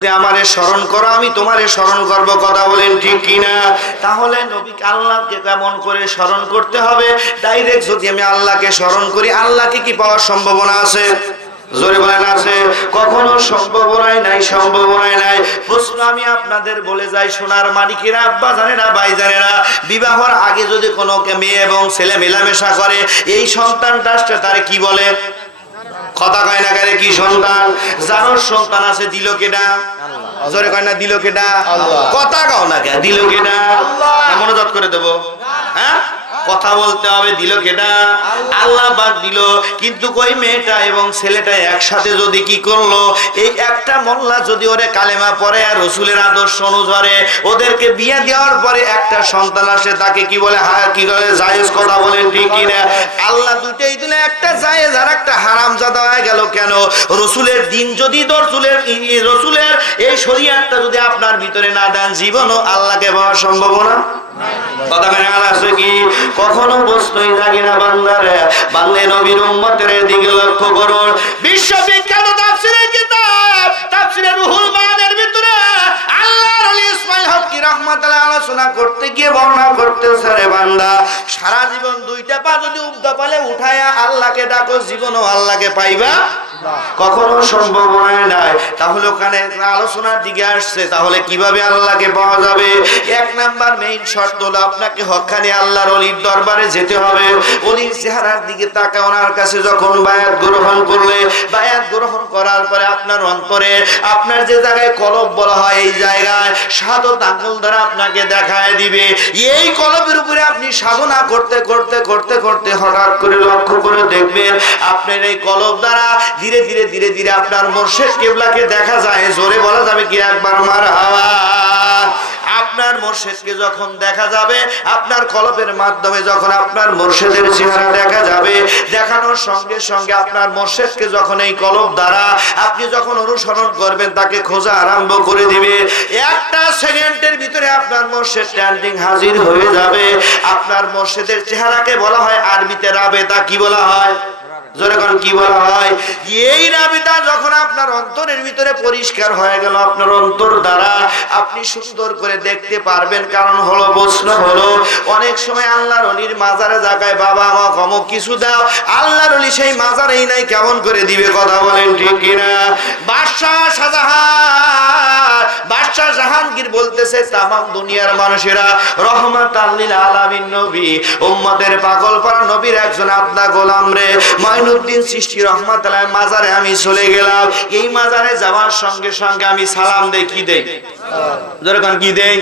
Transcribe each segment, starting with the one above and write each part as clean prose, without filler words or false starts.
আমারে স্মরণ করো, আমি তোমারে স্মরণ করব। কথা বলেন ঠিক কিনা? তাহলে নবীকে আল্লাহকে কেমন করে স্মরণ করতে হবে? ডাইরেক্ট যদি আমি আল্লাহকে স্মরণ করি, আল্লাহকে কি পাওয়ার সম্ভাবনা আছে? জোরে বলেন আছে? কখনো সম্ভাবনাই নাই, সম্ভাবনাই নাই। প্রশ্ন আমি আপনাদের বলে যাই, সোনার মানিকেরা, আব্বা জানেরা, ভাই জানেরা, বিবাহর আগে যদি কোনো মেয়ে এবং ছেলে মেলামেশা করে, এই সন্তানটা তারে কি বলে? কথা কয় না কেন? কি সন্তান? যার সন্তান আছে দিল কেডা? জোরে কয় না, দিল কেডা? কথা কও না কেন? দিল কেডা? মনোযোগ করে দেবো, হ্যাঁ? কথা বলতে হবে। দিল কেডা? আল্লাহ পাক দিল। কিন্তু কই মেয়েটা এবং ছেলেটা একসাথে যদি কি করলো, এই একটা মোল্লা যদি ওরে কালেমা পড়ে আর রসুলের আদর্শ অনুসারে ওদেরকে বিয়ে দেওয়ার পরে একটা সন্তান আসে, তাকে কি বলে? কি বলে? জায়েজ। কথা বলেন ঠিক কিনা? আল্লাহ দুটেই দিলে, একটা জায়েজ আর একটা হারামজাদা হয়ে গেল কেন? রসুলের দিন যদি রসুলের এই শরীয়তটা যদি আপনার ভিতরে না দেন, জীবনও আল্লাহকে পাওয়া সম্ভব না। কথা মেনে আছে কি? কখনো বসতেই থাকি না বান্দারে, বান্দে নবীর উম্মতের দিকে লক্ষ্য করুন। বিশ্ববিখ্যাত তাফসীরের কিতাব তাফসীরে রুহুল বায়ানের ভিতরে আল্লাহর ওলি ইসমাঈল হকি রাহমাতুল্লাহ আলোচনা করতে গিয়ে বর্ণনা করতেছে, রে বান্দা, সারা জীবন দুইটা পা যদি উদ্দাপালে উঠায়া আল্লাহকে ডাকো, জীবনও আল্লাহকে পাইবা কখনো সম্ভব হয় নাই। তাহলে ওখানে আলোচনার দিকে আসছে, তাহলে কিভাবে আল্লাহকে পাওয়া যাবে? এক নাম্বার মেইন শর্ত হলো আপনাকে হক্কানি আল্লাহর ওলির দরবারে যেতে হবে। ওলির চেহারার দিকে তাকা, ওনার কাছে যখন বায়াত গ্রহণ করলে, বায়াত গ্রহণ করার পরে আপনার অন্তরে, আপনার যে জায়গায় কলব বলা হয়, এই জায়গায় সাধত আঙ্গুল দ্বারা আপনাকে দেখায় দিবে। এই কলবের উপরে আপনি সাধনা করতে করতে করতে করতে হঠাৎ করে লক্ষ্য করে দেখবেন, আপনার এই কলব দ্বারা ধীরে ধীরে ধীরে ধীরে আপনার মুর্শিদ কিবলাকে দেখা যায়। জোরে বলা যাবে কি একবার মারহাবা? আপনার মুর্শিদকে যখন দেখা যাবে, আপনার কলবের মাধ্যমে যখন আপনার মুর্শিদের চেহারা দেখা যাবে, দেখানোর সঙ্গে সঙ্গে আপনার মুর্শিদকে যখন এই কলব দ্বারা আপনি যখন অনুসরণ করবেন, তাকে খোঁজা আরম্ভ করে দিবে, একটা সেকেন্ডের ভিতরে আপনার মুর্শিদ স্ট্যান্ডিং হাজির হয়ে যাবে। আপনার মুর্শিদের চেহারাকে বলা হয় আরবিতে রাবেতা। কি বলা হয়? যখন কি বলা হয়? এই রাবিতা যখন আপনার অন্তরের ভিতরে পরিষ্কার হয়ে গেল, আপনার অন্তর দ্বারা আপনি সুন্দর করে দেখতে পারবেন। কারণ হলো, প্রশ্ন হলো, অনেক সময় আল্লাহর ওলির মাজারে জায়গায়, বাবা আমাকে অমুক কিছু দাও, আল্লাহর ওলি সেই মাজারেই নাই, কেমন করে দিবে? কথা বলেন ঠিক কিনা? বাদশাহ শাহজাহান, বাদশাহ জাহাঙ্গীর বলতেছে, তামাম দুনিয়ার মানুষেরা রহমাতাল লিল আলামিন নবী, উম্মতের পাগল পারা নবীর একজন আপনা গোলাম রে, মাইনুদ্দিন চিশতি রহমাতুল্লাহ মাজারে আমি চলে গেলাম। এই মাজারে যাওয়ার সঙ্গে সঙ্গে আমি সালাম দেই। কি দেই? যখন কি দেই?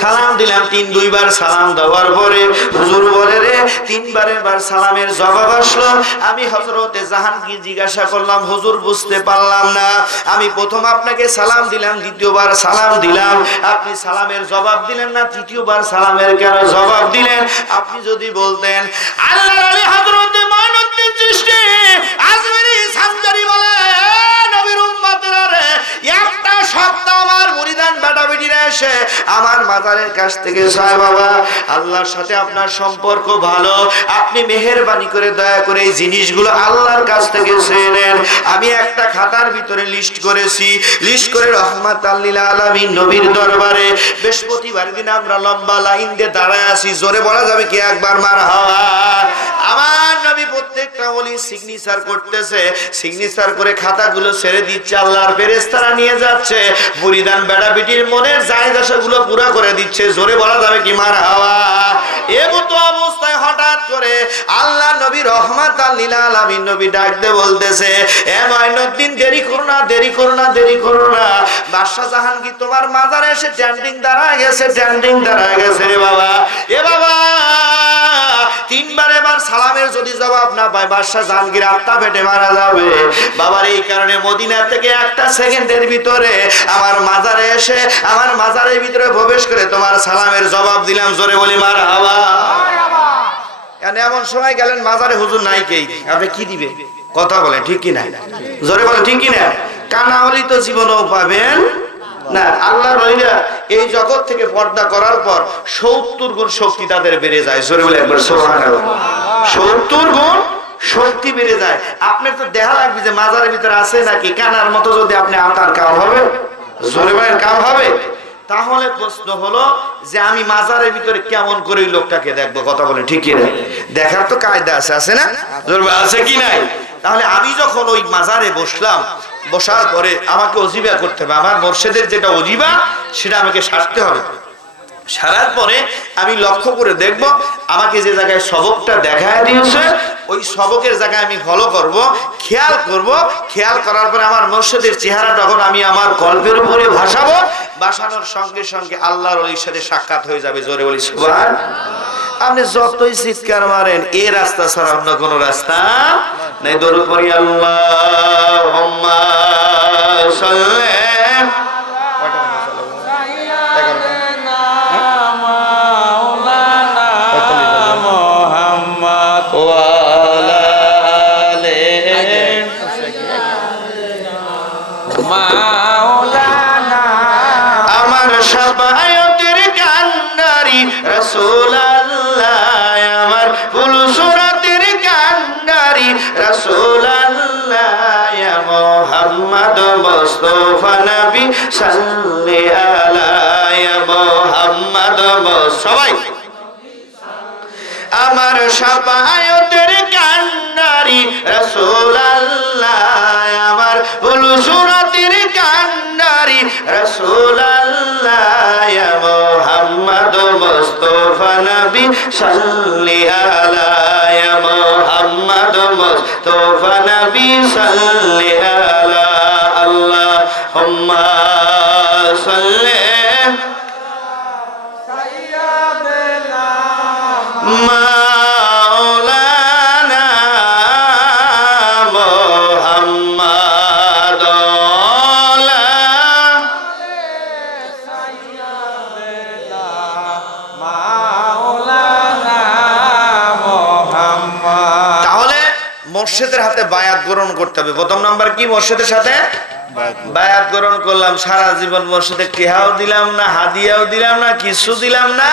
সালাম দিলাম। দুইবার সালাম দেওয়ার পরে হুজুর বলে, রে তিনবারের বার সালামের জবাব আসলো। আমি হযরতে জাহাঙ্গীর জিজ্ঞাসা করলাম, হুজুর বুঝতে পারলাম না, আমি প্রথম আপনাকে সালাম দিলাম, দ্বিতীয়বার সালাম দিলাম, আপনি সালামের জবাব দিলেন না, তৃতীয়বার সালামের কেন জবাব দিলেন? আপনি যদি বলতেন। আল্লাহর ওলি হযরতে মাইনুদ্দিন চিশতি আজমিরি সামজারি বলে, নবীর উম্মতেরা রে, একটা সপ্তাহ আমার মুরিদান বেটাবেটিরা এসে আমার মাজারের কাছ থেকে চায়, বাবা আল্লাহর সাথে আপনার সম্পর্ক ভালো, আপনি মেহেরবানি করে দয়া করে এই জিনিসগুলো আল্লাহর কাছ থেকে চেয়ে নেন। আমি একটা খাতার ভিতরে লিস্ট করেছি, লিস্ট করে রহমাতাল লিল আলামিন নবীর দরবারে বৃহস্পতিবার দিন আমরা লম্বা লাইন দিয়ে দাঁড়ায় আছি। জোরে বলা যাবে কি একবার মারহাবা? আমার নবী প্রত্যেকটা ওলি সিগনেচার করতেছে, সিগনেচার করে খাতাগুলো ছেড়ে দিচ্ছে, আল্লাহর ফেরেশতারা নিয়ে যাচ্ছে, মুরিদান বেটাবেটির মনের চাহিদাগুলো পুরো করে দিচ্ছে। জোরে বলা যাবে কি মারহাবা? এমতো অবস্থায় হঠাৎ করে আল্লাহ নবী রহমাতাল লিল আলামিন নবী ডাক দিয়ে বলতেছে, এ মাইনুদ্দিন, দেরি করো না, দেরি করো না, দেরি করো না, বাদশাহ জাহাঙ্গীর তোমার মাজারে এসে স্ট্যান্ডিং দাঁড়ায় গেছে, স্ট্যান্ডিং দাঁড়ায় গেছে। রে বাবা, এ বাবা, তিনবার এবার সালামের যদি জবাব না পায়, বাদশাহ জাহাঙ্গীর আত্মা ফেটে মারা যাবে। বাবার এই কারণে মদিনা থেকে একটা সেকেন্ডের ভিতরে আমার মাজারে এসে আমার মাজারের ভিতরে প্রবেশ করে তোমার সালামের জবাব দিলাম। জোরে বলি মারহাবা? এমন সময় গেলেন মাজারে, হুজুর নাই, কে আপনি কি দিবে? কথা বলে ঠিক কিনা? জোরে বলে ঠিক কিনা? কানা হলেই তো জীবনও পাবেন না। আল্লাহর ওলিরা এই জগৎ থেকে পর্দা করার পর 70 গুণ শক্তি তাদের বেড়ে যায়। জোরে বলে একবার সুবহানাল্লাহ। 70 গুণ শক্তি বেড়ে যায়। আপনার তো দেখা লাগবে যে মাজারের ভিতরে আছে নাকি, কানার মতো যদি আপনি আতার খাওয়া হবে জোরে বলেন কাম হবে? তাহলে প্রশ্ন হলো যে আমি মাজারের ভিতরে কেমন করে ওই লোকটাকে দেখবো? কথা বলেন ঠিক কি নাই? দেখার তো কায়দা আছে, আছে না? আছে কি নাই? তাহলে আমি যখন ওই মাজারে বসলাম, বসার পরে আমাকে অজিবা করতে হবে, আমার মুর্শিদের যেটা অজিবা সেটা আমাকে সারতে হবে। সারার পরে আমি লক্ষ্য করে দেখব আমাকে যে জায়গায় সবকটা দেখায় দিয়েছে ওই সবকের জায়গায় আমি ফলো করব, খেয়াল করব। খেয়াল করার পরে আমার মুর্শিদের চেহারা তখন আমি আমার কল্পের উপরে ভাসাবো, ভাসানোর সঙ্গে সঙ্গে আল্লাহর ওলির সাথে সাক্ষাৎ হয়ে যাবে। জোরে বলি সুবহানাল্লাহ। আপনি যতই চিৎকার মারেন এ রাস্তা ছাড়া অন্য কোনো রাস্তা নাই। দরুদ পড়ি আল্লাহুম্মা সাল্লি আমার শাফায়াতের কান্ডারি রাসূলুল্লাহ, আমার ফুলসুরাতের কান্ডারি রাসূলুল্লাহ, ইয়া মুহাম্মদ মুস্তাফা নবী সাল্লি আলা, ইয়া মুহাম্মদ সবাই আমার শাফায়াতের কান্ডারি রাসূলুল্লাহ, আমার ফুলসুরাতের কান্ডারি রাসূলুল্লাহ, ইয়া মুহাম্মদ মুস্তাফা নবী সাল্লি আলা, ইয়া মুহাম্মদ মুস্তাফা নবী সাল্লি আলা, আল্লাহুম্মা সাল্লি মাওলানা মুহাম্মদ তাহলে মুর্শিদের হাতে বায়াত গ্রহণ করতে হবে। প্রথম নাম্বার কি? মুর্শিদের সাথে বায়াত গ্রহণ করলাম। সারা জীবন মুর্শিদে টিহাও দিলাম না, হাদিয়াও দিলাম না, কিছু দিলাম না,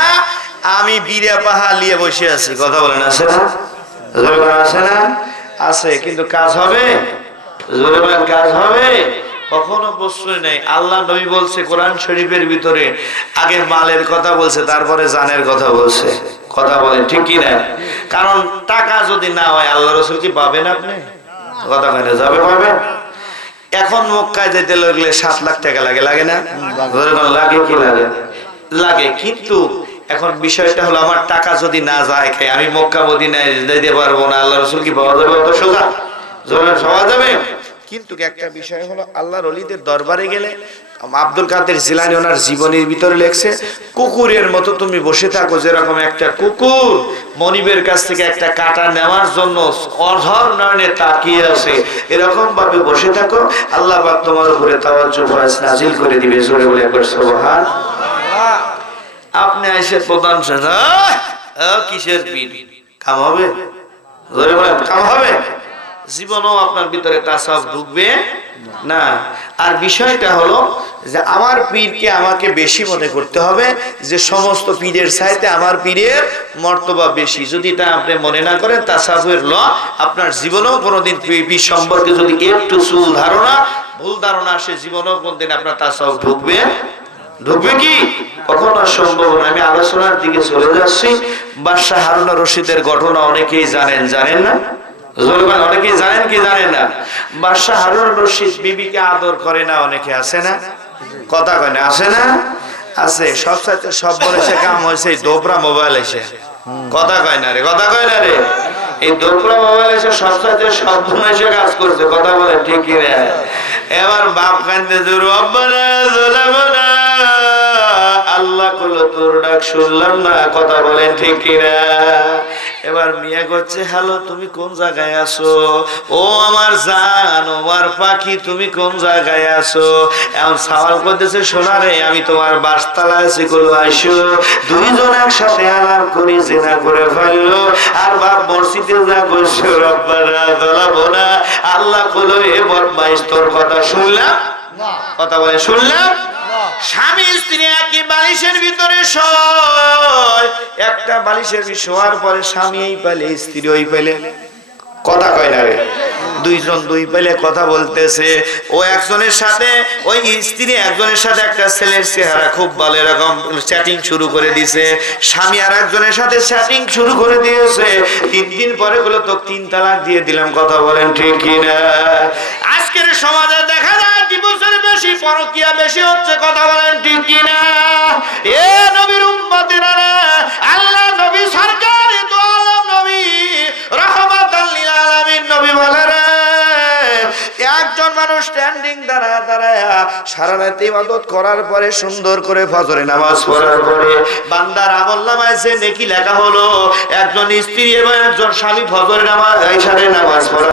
আমি বিড়া পাহা নিয়ে বসে আছি। কথা বলেন আছে না? আছে না? আছে, কিন্তু কাজ হবে? জোরে বলেন কাজ হবে? কখনো প্রশ্রয় নেই। আল্লাহ নবী বলছে কোরআন শরীফের ভিতরে আগে মালের কথা বলছে, তারপরে জানের কথা বলছে। কথা বলেন ঠিক কি না? কারণ টাকা যদি না হয় আল্লাহ রাসূল কি পাবেন আপনি? কথা বলেন যাবে পাবেন? এখন মক্কায় যেতে লাগলে 7 লাখ টাকা লাগে, লাগে না? লাগে কি লাগে? লাগে। কিন্তু এখন বিষয়টা হলো আমার টাকা যদি না যায় আমি মক্কা মদিনায় যেতে পারবো না, আল্লাহ রাসূল কি পাওয়া যাবে? অত সোজা জোরে পাওয়া যাবে? কিন্তু একটা বিষয় হলো আল্লাহর ওলিদের দরবারে গেলে আব্দুল কাদের জিলানী ওনার জীবনীর ভিতরে লেখছে, কুকুরের মতো তুমি বসে থাকো, যেরকম একটা কুকুর মনিবের কাছ থেকে একটা কাঁটা নেওয়ার জন্য অধর নয়নে তাকিয়ে আছে, এরকম ভাবে বসে থাকো, আল্লাহ পাক তোমার উপরে তাওয়াজ্জুহ ফয়েজ নাজিল করে দিবে। জোরে বলে একবার সুবহানাল্লাহ। আপনি এসে প্রধান কিসের পীর? কাম হবে? জোরে বলে কাম হবে? জীবনও আপনার ভিতরে তাসাউফ ঢুকবে না। আর বিষয়টা হলো যে আমার পীরকে আমাকে বেশি মনে করতে হবে, যে সমস্ত পীরের চাইতে আমার পীরের মর্তবা বেশি। যদি তা আপনি মনে না করেন তাসাউফের ল, আপনার জীবনেও কোনোদিন পীর সম্পর্কে যদি একটু ভুল ধারণা আসে, জীবনেও কোনদিন আপনার তাসাউফ ঢুকবে? ঢুকবে কি? কখনো সম্ভব না। আমি আলোচনার দিকে চলে যাচ্ছি। বাদশাহ হারুন আর রশিদের ঘটনা অনেকেই জানেন, জানেন না? অনেকেই জানেন কি জানেন না? বাদশাহ হারুন আর রশিদ বিবিকে আদর করে না, অনেকে আছে না? কথা কয় না, আছে না? আছে। সবচাইতে সব বলেছে কাম হয়েছে এই দোবরা মোবাইল এসে। কথা কয় না রে, কথা কয় না রে। এই দোবরা মোবাইল এসে সবচাইতে সব এসে কাজ করছে। কথা বলে ঠিক কি রে? এবার বাপ কান্দে আল্লাহ করলো তোর ডাক শুনলাম না। কথা বলেন ঠিক কিনা? এবার মিয়া করছে, হ্যালো তুমি কোন জায়গায় আছো? ও আমার জান, ও আমার পাখি, তুমি কোন জায়গায় আছো? এখন সওয়াল করতেছে, সোনা রে আমি তোমার বাসতলায় আছি, করলো আইসো। দুইজন একসাথে আলাপ করি, জিনা করে ফেললো। আর বাপ মসজিদে যা করছো, রব্বানা জ্বালাবো না। আল্লাহ কইলো এ বদমাইশ তোর কথা শুনলাম। কথা বলে শুনলাম। স্বামী স্ত্রী একই বালিশের ভিতরে শোয়, একটা বালিশের শোয়ার পরে স্বামী এই পালে, স্ত্রী ওই পালে। কথা কয় না রে? দুইজন দুই পেলে কথা বলতেছে। ও একজনের সাথে ওই স্ত্রী একজনের সাথে একটা ছেলের চেহারা খুব ভালো এরকম চ্যাটিং শুরু করে দিছে, স্বামী আর একজনের সাথে চ্যাটিং শুরু করে দিয়েছে। 3 দিন পরে বলে তো 3 তালাক দিয়ে দিলাম। কথা বলেন ঠিক কিনা? আজকের সমাজে দেখা যায় ডিভোর্সের বেশি, পরকীয়া বেশি হচ্ছে। কথা বলেন ঠিক কিনা? এ নবীর উম্মতেরা, আল্লাহ নবী সরকার তো আলম নবী রাহমাতাল লিল আলামিন নবী বলেন, একজন মানুষ স্ট্যান্ডিং দাঁড়ায় দাঁড়ায় সারা রাত ইবাদত করার পরে সুন্দর করে ফজরের নামাজ পড়ার পরে বান্দার আমলনামায় যে নেকি লেখা হলো, একজন স্ত্রী এবং একজন স্বামী ফজরের নামাজ ইশারের নামাজ পড়া